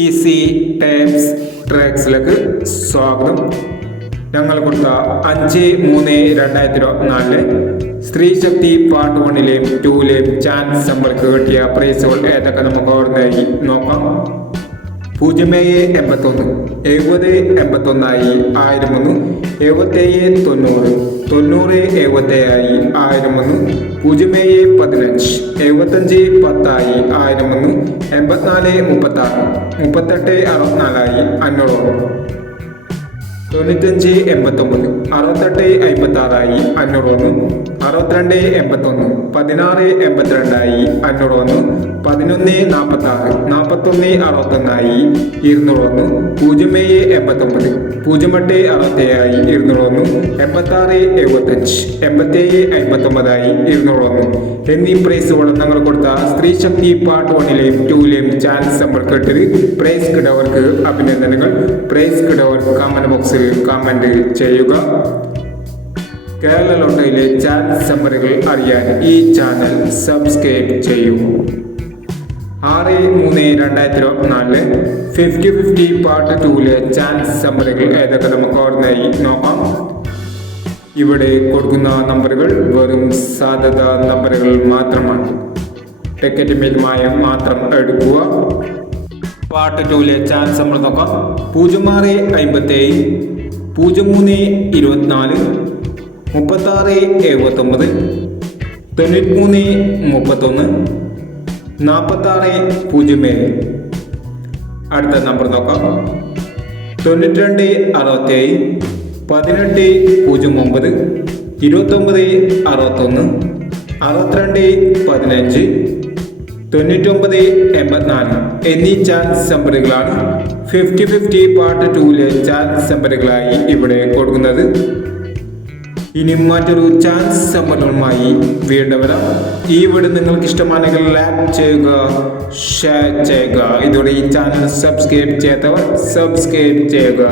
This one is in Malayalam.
ഈസി ടൈപ്സ് ട്രാക്സിലേക്ക് സ്വാഗതം. ഞങ്ങൾ കൊടുത്ത 5/3/2024 സ്ത്രീ ശക്തി പാർട്ട് 1ലെയും 2ലെയും ചാൻസ് നമ്മൾക്ക് കിട്ടിയ പ്രൈസുകൾ ഏതൊക്കെ നമുക്ക് ഓർമ്മയായി നോക്കാം. 081 7081 1001 77 90 90 77 1001 015 75 1001 84 36 38 64 500 95 89 68 56 501 62 81 16 82 501 11 46 41 61 201 07 89 08 67 201 86 75 87 59 201 എന്നീ പ്രൈസുകൾ ഞങ്ങൾ കൊടുത്ത സ്ത്രീ ശക്തി പാർട്ട് 1ലെയും 2ലെയും ചാൻസ് നമ്മൾ കേട്ടത്. പ്രൈസ് കിടവർക്ക് അഭിനന്ദനങ്ങൾ. പ്രൈസ് കിടവർ കമന്റ് ബോക്സിൽ കമന്റ് ചെയ്യുക. കേരള ലോട്ടറിയിലെ ചാൻസ് നമ്പറുകൾ അറിയാൻ ഈ ചാനൽ സബ്സ്ക്രൈബ് ചെയ്യൂ. 6/3/2024 50-50 പാർട്ട് 2ലെ ചാൻസ് നമ്പറുകൾ ഏതൊക്കെ നമുക്ക് ഓർമ്മയായി നോക്കാം. ഇവിടെ കൊടുക്കുന്ന നമ്പറുകൾ വെറും സാധ്യത നമ്പറുകൾ മാത്രമാണ്. ടിക്കറ്റ് മിതമായം മാത്രം എടുക്കുക. പാർട്ട് 2ലെ ചാൻസ് നമ്മൾ നോക്കാം. 06/57 03/24 36/79 93/31 46/07. അടുത്ത നമ്പർ നോക്കാം. 92/67 18/09 29/61 62/15 99/84 എന്നീ ചാൻസ് നമ്പറുകളാണ് 50-50 പാർട്ട് 2ലെ ചാൻസ് നമ്പറുകളായി ഇവിടെ കൊടുക്കുന്നത്. ഇനി മറ്റൊരു ചാൻസ് നമ്പറുകളുമായി വീണ്ടും വരാം. ഈ വീഡിയോ നിങ്ങൾക്ക് ഇഷ്ടമാണെങ്കിൽ ലൈക്ക് ചെയ്യുക, ഷെയർ ചെയ്യുക. ഇതോടെ ഈ ചാനൽ സബ്സ്ക്രൈബ് ചെയ്യാത്തവർ സബ്സ്ക്രൈബ് ചെയ്യുക.